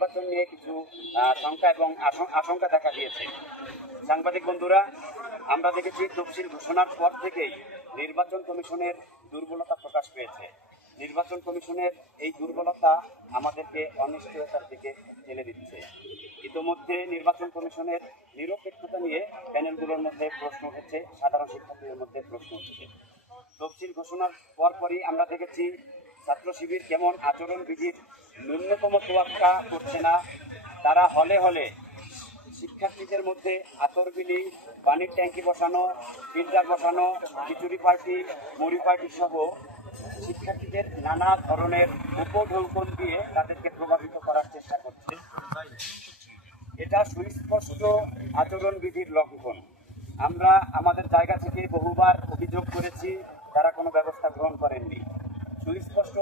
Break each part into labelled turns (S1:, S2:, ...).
S1: নির্বাচন নিয়ে কিছু শঙ্কা এবং আশঙ্কা দেখা দিয়েছে। সাংবাদিক বন্ধুরা, আমরা দেখেছি তফসিল ঘোষণার পর থেকেই নির্বাচন কমিশনের দুর্বলতা প্রকাশ পেয়েছে। নির্বাচন কমিশনের এই দুর্বলতা আমাদেরকে অনিশ্চয়তার দিকে ঠেলে দিচ্ছে। ইতোমধ্যে নির্বাচন কমিশনের নিরপেক্ষতা নিয়ে প্যানেলগুলোর মধ্যে প্রশ্ন উঠেছে, সাধারণ শিক্ষার্থীদের মধ্যে প্রশ্ন উঠেছে। তফসিল ঘোষণার পরপরই আমরা দেখেছি ছাত্র শিবির কেমন আচরণবিধির ন্যূনতম তোয়াক্কা করছে না। তারা হলে হলে শিক্ষার্থীদের মধ্যে আতরবিলি, পানির ট্যাঙ্কি বসানো, ফিল্টার বসানো, খিচুড়ি পার্টি, মুড়ি পার্টি সহ শিক্ষার্থীদের নানা ধরনের উপঢৌকন দিয়ে তাদেরকে প্রভাবিত করার চেষ্টা করছে। এটা সুস্পষ্ট আচরণবিধির লঙ্ঘন। আমরা আমাদের জায়গা থেকে বহুবার অভিযোগ করেছি, তারা কোনো ব্যবস্থা গ্রহণ করেননি। সুস্পষ্ট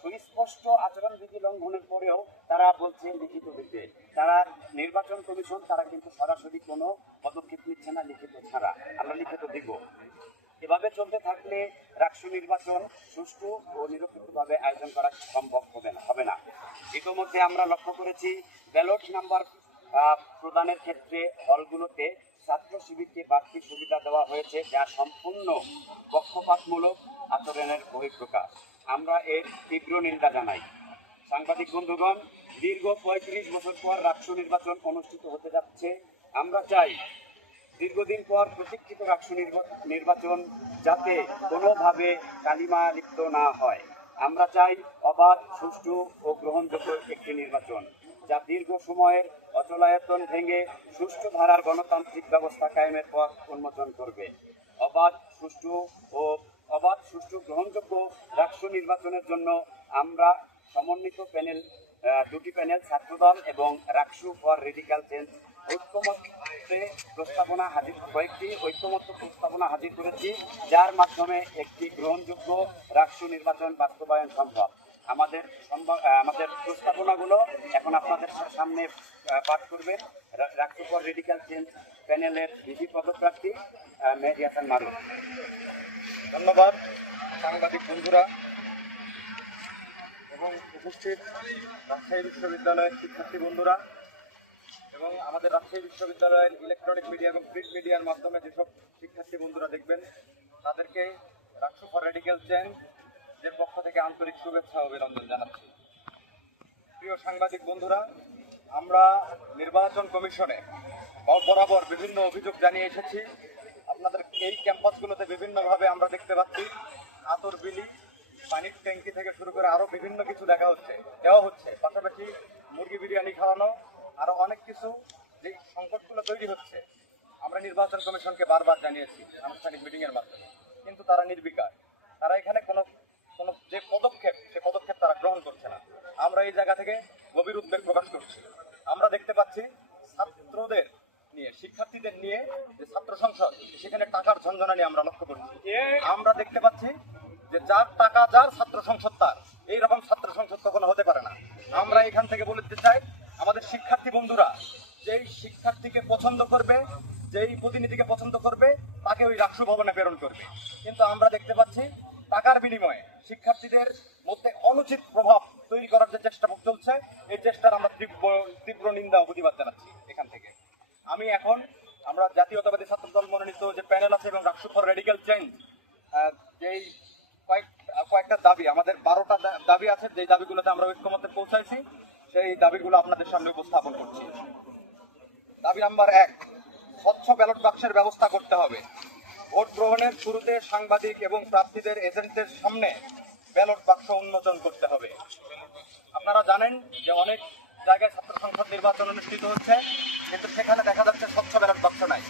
S1: সুস্পষ্ট আচরণবিধি লঙ্ঘনের পরেও তারা বলছে লিখিত দিতে তারা নির্বাচন কমিশন, তারা কিন্তু সরাসরি কোনো পদক্ষেপ নিচ্ছে না লিখিত ছাড়া। আমরা লিখিত দিব। এভাবে চলতে থাকলে রাষ্ট্র নির্বাচন সুষ্ঠু ও নিরপেক্ষভাবে আয়োজন করা সম্ভব হবে না হবে না। ইতোমধ্যে আমরা লক্ষ্য করেছি, ব্যালট নাম্বার প্রদানের ক্ষেত্রে হলগুলোতে ছাত্র শিবিরকে বাড়তি সুবিধা দেওয়া হয়েছে, যা সম্পূর্ণ পক্ষপাতমূলক আচরণের বহিঃপ্রকাশ। আমরা এর তীব্র নিন্দা জানাই। সাংবাদিক বন্ধুগণ, দীর্ঘ পঁয়ত্রিশ বছর পর রাষ্ট্র নির্বাচন অনুষ্ঠিত হতে যাচ্ছে। আমরা চাই দীর্ঘদিন পর প্রতীক্ষিত রাষ্ট্র নির্বা- নির্বাচন যাতে কোনোভাবে কালিমা লিপ্ত না হয়। আমরা চাই অবাধ, সুষ্ঠু ও গ্রহণযোগ্য একটি নির্বাচন, যা দীর্ঘ সময়ের অচলায়তন ভেঙে সুষ্ঠু ধারার গণতান্ত্রিক ব্যবস্থা কায়েমের পথ উন্মোচন করবে। অবাধ, সুষ্ঠু ও অবাধ, সুষ্ঠু, গ্রহণযোগ্য রাষ্ট্র নির্বাচনের জন্য আমরা সমন্বিত প্যানেল দুটি প্যানেল, ছাত্রদল এবং রাকসু ফর রেডিক্যাল চেঞ্জ ঐক্যমত্যে প্রস্তাবনা হাজির, কয়েকটি ঐক্যমত্য প্রস্তাবনা হাজির করেছি, যার মাধ্যমে একটি গ্রহণযোগ্য রাষ্ট্র নির্বাচন বাস্তবায়ন সম্ভব। আমাদের আমাদের প্রস্তাবনাগুলো এখন আপনাদের সামনে পাঠ করবেন রা- রাষ্ট্র ফর রেডিক্যাল চেঞ্জ প্যানেলের বিধি পদপ্রার্থী হাসান মারুফ।
S2: ধন্যবাদ, সাংবাদিক বন্ধুরা। এবং উপস্থিত রাজশাহী বিশ্ববিদ্যালয়ের শিক্ষার্থী বন্ধুরা এবং আমাদের রাজশাহী বিশ্ববিদ্যালয়ের ইলেকট্রনিক মিডিয়া এবং প্রিন্ট মিডিয়ার মাধ্যমে যেসব শিক্ষার্থী বন্ধুরা দেখবেন, তাদেরকে রাষ্ট্র ফর রেডিক্যাল চেঞ্জ এর পক্ষ থেকে আন্তরিক শুভেচ্ছা অভিনন্দন জানাচ্ছি। প্রিয় সাংবাদিক বন্ধুরা, আমরা নির্বাচন কমিশনে বরাবর বিভিন্ন অভিযোগ জানিয়ে এসেছি। এই ক্যাম্পাসগুলোতে বিভিন্নভাবে আমরা দেখতে পাচ্ছি আতর বিলি, পানির ট্যাঙ্কি থেকে শুরু করে আরও বিভিন্ন কিছু দেখা হচ্ছে, দেওয়া হচ্ছে। পাশাপাশি মুরগি বিরিয়ানি খাওয়ানো, আরও অনেক কিছু যে সংকটগুলো তৈরি হচ্ছে, আমরা নির্বাচন কমিশনকে বারবার জানিয়েছি আনুষ্ঠানিক মিটিং এর মাধ্যমে। কিন্তু তারা নির্বিকার। তারা এখানে কোনো কোনো যে পদক্ষেপ, সে পদক্ষেপ তারা গ্রহণ করছে না। আমরা এই জায়গা থেকে গভীর উদ্বেগ প্রকাশ করছি। আমরা দেখতে পাচ্ছি ছাত্রদের নিয়ে, শিক্ষার্থীদের নিয়ে যে সংসদ সেখানে টাকার ঝঞ্ঝনানি আমরা লক্ষ্য করছি আমরা দেখতে পাচ্ছি যে যার টাকা, যার ছাত্র সংসদ তার, এইরকম ছাত্র সংসদ কখনো হতে পারে না। আমরা এখান থেকে বলে দিতে চাই, আমাদের শিক্ষার্থী বন্ধুরা, যেই শিক্ষার্থীকে পছন্দ করবে, যেই প্রতিনিধিকে পছন্দ করবে, তাকে ওই রাষ্ট্র ভবনে প্রেরণ করবে। কিন্তু আমরা দেখতে পাচ্ছি, টাকার বিনিময়ে শিক্ষার্থীদের মধ্যে অনুচিত প্রভাব তৈরি করার যে চেষ্টা চলছে, এই চেষ্টার আমরা তীব্র তীব্র নিন্দা প্রতিবাদ জানাচ্ছি এখান থেকে। আমি এখন রেডিক্যাল চেঞ্জ যেই কয়েক, কয়েকটা দাবি, আমাদের বারোটা দাবি আছে, যেই দাবিগুলোতে আমরা ঐক্যমতে পৌঁছাইছি, সেই দাবিগুলো আপনাদের সামনে উপস্থাপন করছি। দাবি নাম্বার এক, স্বচ্ছ ব্যালট বাক্সের ব্যবস্থা করতে হবে। ভোট গ্রহণের শুরুতে সাংবাদিক এবং প্রার্থীদের এজেন্টের সামনে ব্যালট বাক্স উন্মোচন করতে হবে। আপনারা জানেন যে অনেক জায়গায় ছাত্র সংসদ নির্বাচন অনুষ্ঠিত হচ্ছে, কিন্তু সেখানে দেখা ব্যালট বাক্স নাই।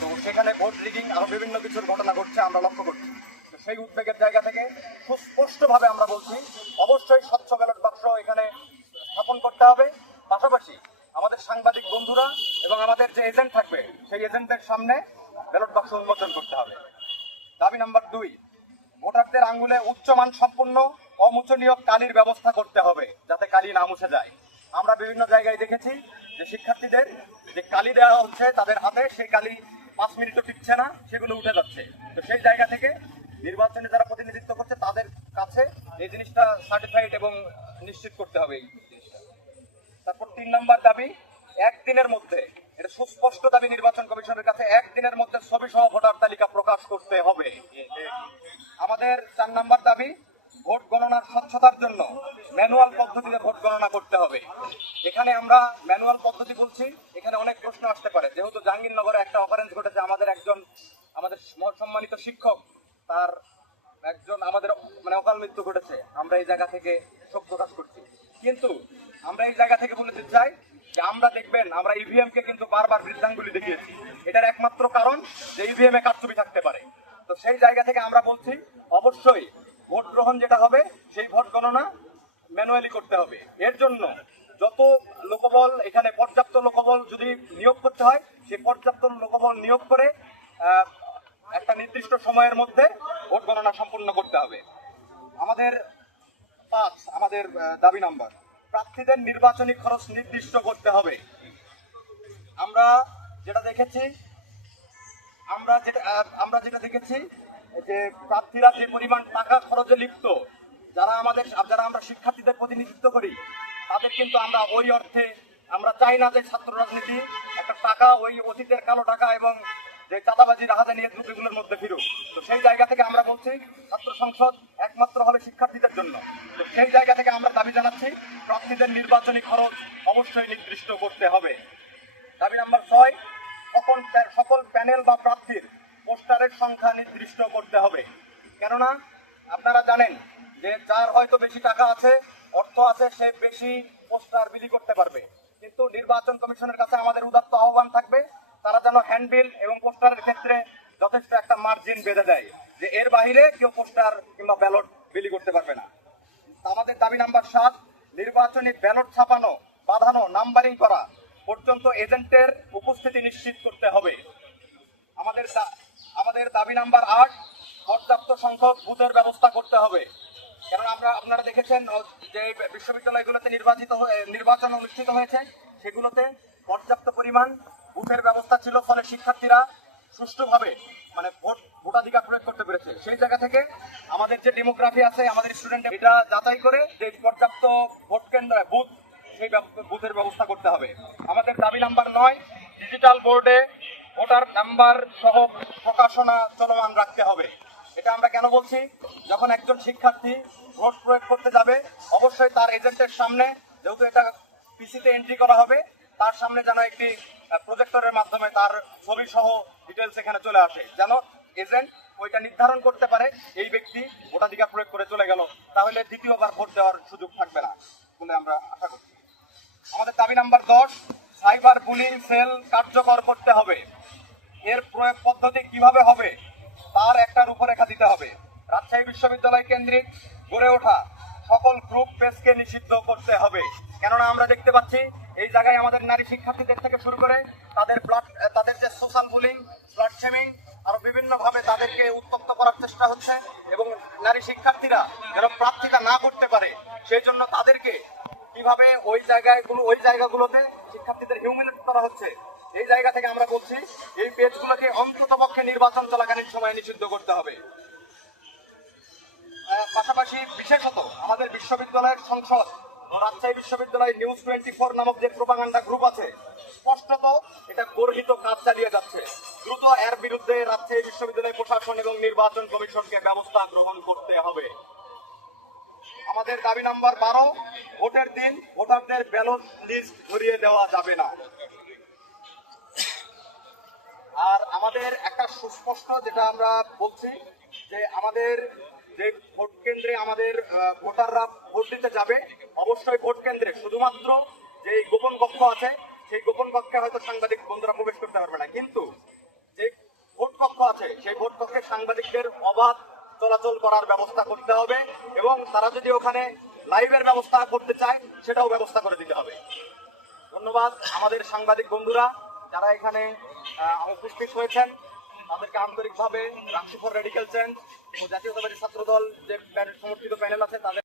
S2: তো সেখানে ভোট রিগিং আরও বিভিন্ন কিছুর ঘটনা ঘটছে, আমরা লক্ষ্য করছি। সেই উদ্বেগের জায়গা থেকে সুস্পষ্টভাবে আমরা বলছি, অবশ্যই স্বচ্ছ ব্যালট বাক্স এখানে স্থাপন করতে হবে। পাশাপাশি আমাদের সাংবাদিক বন্ধুরা এবং আমাদের যে এজেন্ট থাকবে, সেই এজেন্টের সামনে ব্যালট বাক্স উন্মোচন করতে হবে। দাবি নাম্বার দুই, ভোটারদের আঙ্গুলে উচ্চমান সম্পূর্ণ অমোচনীয় কালির ব্যবস্থা করতে হবে, যাতে কালি না মুছে যায়। আমরা বিভিন্ন জায়গায় দেখেছি যে শিক্ষার্থীদের যে কালি দেওয়া হচ্ছে তাদের হাতে, সেই কালি পাঁচ মিনিটও টিকছে না, সেগুলো উঠে যাচ্ছে। তো সেই জায়গা থেকে নির্বাচনে যারা প্রতিনিধিত্ব করছে, তাদের কাছে এই জিনিসটা সার্টিফাইড এবং নিশ্চিত করতে হবে জিনিসটা। তিন নম্বর দাবি, একদিনের মধ্যে, এটা সুস্পষ্ট দাবি নির্বাচন কমিশনের কাছে, একদিনের মধ্যে ছবি সহ ভোটার তালিকা প্রকাশ করতে হবে। আমাদের চার নম্বর দাবি, ভোট গণনার স্বচ্ছতার জন্য। ম্যানুয়াল পদ্ধতিতে ভোট গণনা করতে হবে। এখানে আমরা ম্যানুয়াল পদ্ধতি বলছি, এখানে অনেক প্রশ্ন আসতে পারে। যেহেতু জাহাঙ্গীরনগরে একটা অকারেন্স ঘটেছে, আমাদের একজন, আমাদের সম্মানিত শিক্ষক, তার একজন, আমাদের মানে অকাল মৃত্যু ঘটেছে। আমরা এই জায়গা থেকে শোক প্রকাশ করছি। কিন্তু আমরা এই জায়গা থেকে বলতে চাই যে আমরা দেখবেন, আমরা ইভিএম কে কিন্তু বারবার বৃদ্ধাঙ্গুলি দেখিয়েছি। এটার একমাত্র কারণ যে ইভিএম এ কারচুপি থাকতে পারে। তো সেই জায়গা থেকে আমরা বলছি, অবশ্যই ভোট গ্রহণ যেটা হবে, সেই ভোট গণনা ম্যানুয়ালি করতে হবে। এর জন্য যত লোকবল এখানে পর্যাপ্ত লোকবল যদি নিয়োগ করতে হয়, সেই পর্যাপ্ত লোকবল নিয়োগ করে একটা নির্দিষ্ট সময়ের মধ্যে ভোট গণনা সম্পূর্ণ করতে হবে। আমাদের পাঁচ, আমাদের দাবি নাম্বার। প্রার্থীদের নির্বাচনী খরচ নির্দিষ্ট করতে হবে। আমরা যেটা দেখেছি, আমরা যেটা আমরা যেটা দেখেছি, যে প্রার্থীরা যে পরিমাণ টাকা খরচে লিপ্ত যারা আমাদের যারা আমরা শিক্ষার্থীদের প্রতিনিধিত্ব করি, তাদের কিন্তু আমরা ওই অর্থে আমরা চাই না যে ছাত্র রাজনীতি একটা টাকা, ওই অতীতের কালো টাকা এবং যে চাঁদাবাজি নিয়ে দ্রব্যগুলোর মধ্যে ফিরুক। তো সেই জায়গা থেকে আমরা বলছি, ছাত্র সংসদ একমাত্র হবে শিক্ষার্থীদের জন্য। তো সেই জায়গা থেকে আমরা দাবি জানাচ্ছি, প্রার্থীদের নির্বাচনী খরচ অবশ্যই নির্দিষ্ট করতে হবে। দাবি নাম্বার ছয়, সকল সকল প্যানেল বা প্রার্থীর পোস্টারের সংখ্যা নির্দিষ্ট করতে হবে। কেননা আপনারা জানেন যে যার হয়তো বেশি টাকা আছে, অর্থ আছে, সে বেশি পোস্টার বিলি করতে পারবে। কিন্তু নির্বাচন কমিশনের কাছে আমাদের উদাত্ত আহ্বান থাকবে, তারা যেন হ্যান্ডবিল এবং পোস্টারের ক্ষেত্রে যথেষ্ট একটা মার্জিন বেঁধে দেয়, যে এর বাইরে কেউ পোস্টার কিংবা ব্যালট বিলি করতে পারবে না। আমাদের দাবি নাম্বার সাত, নির্বাচনী ব্যালট ছাপানো, বাঁধানো, নাম্বারিং করা পর্যন্ত এজেন্টের উপস্থিতি নিশ্চিত করতে হবে। আমাদের আমাদের দাবি নাম্বার আট পর্যাপ্ত সংখ্যক বুথের ব্যবস্থা করতে হবে। কারণ আমরা, আপনারা দেখেছেন যে বিশ্ববিদ্যালয়গুলোতে নির্বাচিত নির্বাচন অনুষ্ঠিত হয়েছে, সেগুলোতে পর্যাপ্ত পরিমাণ বুথের ব্যবস্থা ছিল, ফলে শিক্ষার্থীরা সুষ্ঠুভাবে মানে ভোট, ভোটাধিকার প্রয়োগ করতে পেরেছে। সেই জায়গা থেকে আমাদের যে ডেমোগ্রাফি আছে, আমাদের স্টুডেন্ট এটা যাচাই করে যে পর্যাপ্ত ভোট কেন্দ্র, বুথ, সেই বুথের ব্যবস্থা করতে হবে। আমাদের দাবি নাম্বার নয়, ডিজিটাল বোর্ডে ভোটার নাম্বার সহ প্রকাশনা চলমান রাখতে হবে। এটা আমরা কেন বলছি? যখন একজন শিক্ষার্থী ভোট প্রয়োগ করতে যাবে, অবশ্যই তার এজেন্টের সামনে, যেহেতু এটা পিসিতে এন্ট্রি করা হবে, তার সামনে যেন একটি প্রজেক্টরের মাধ্যমে তার ছবি সহ ডিটেলস এখানে চলে আসে। যেন এজেন্ট ওইটা নির্ধারণ করতে পারে, এই ব্যক্তি ভোটাধিকার প্রয়োগ করে চলে গেল, তাহলে দ্বিতীয়বার ভোট দেওয়ার সুযোগ থাকবে না বলে আমরা আশা করছি আমাদের দাবি নাম্বার দশ, সাইবার বুলিং সেল কার্যকর করতে হবে। এর প্রয়োগ পদ্ধতি কীভাবে হবে? তার একটা রূপরেখা দিতে হবে। রাজশাহী বিশ্ববিদ্যালয় কেন্দ্রিক গড়ে ওঠা সকল গ্রুপ পেজকে নিষিদ্ধ করতে হবে। কেননা আমরা দেখতে পাচ্ছি, এই জায়গায় আমাদের নারী শিক্ষার্থীদের থেকে শুরু করে তাদের ব্লাড তাদের যে সোশ্যাল বুলিং ব্লাড শেমিং আরও বিভিন্ন ভাবে তাদেরকে উত্তপ্ত করার চেষ্টা হচ্ছে এবং নারী শিক্ষার্থীরা যেন প্রার্থিতা না করতে পারে, সেই জন্য তাদেরকে কীভাবে ওই জায়গাগুলো, ওই জায়গাগুলোতে শিক্ষার্থীদের হিউমিনেট করা হচ্ছে এই জায়গা থেকে আমরা বলছি, এই পেজগুলোকে অন্তত পক্ষে নির্বাচন চলাকালীন সময়ে নিষিদ্ধ করতে হবে। পাশাপাশি বিশেষত আমাদের বিশ্ববিদ্যালয়ের সংসদ, রাজশাহী বিশ্ববিদ্যালয় নিউজ টোয়েন্টি ফোর নামক যে প্রোপাগান্ডা গ্রুপ আছে, স্পষ্টত এটা গর্হিত কাজ চালিয়ে যাচ্ছে। দ্রুত এর বিরুদ্ধে রাজশাহী বিশ্ববিদ্যালয় প্রশাসন এবং নির্বাচন কমিশনকে ব্যবস্থা গ্রহণ করতে হবে। আমাদের দাবি নাম্বার বারো, ভোটের দিন ভোটারদের ব্যালট লিস্ট ধরিয়ে দেওয়া যাবে না। আর আমাদের একটা সুস্পষ্ট যেটা আমরা বলছি, যে আমাদের যে ভোট কেন্দ্রে আমাদের ভোটাররা ভোট দিতে যাবে, অবশ্যই ভোট কেন্দ্রে। শুধুমাত্র যে গোপন কক্ষ আছে, সেই গোপন কক্ষে হয়তো সাংবাদিক বন্ধুরা প্রবেশ করতে পারবে না। কিন্তু যে ভোট কক্ষ আছে, সেই ভোট কক্ষে সাংবাদিকদের অবাধ চলাচল করার ব্যবস্থা করতে হবে এবং তারা যদি ওখানে লাইভের ব্যবস্থা করতে চায়, সেটাও ব্যবস্থা করে দিতে হবে। ধন্যবাদ আমাদের সাংবাদিক বন্ধুরা, যারা এখানে উপস্থিত হয়েছেন। তাদেরকে আন্তরিকভাবে রাশিফর রেডিকেল চেঞ্জ ও জাতীয়তাবাদী ছাত্র দল যে সমর্থিত প্যানেল আছে, তাদের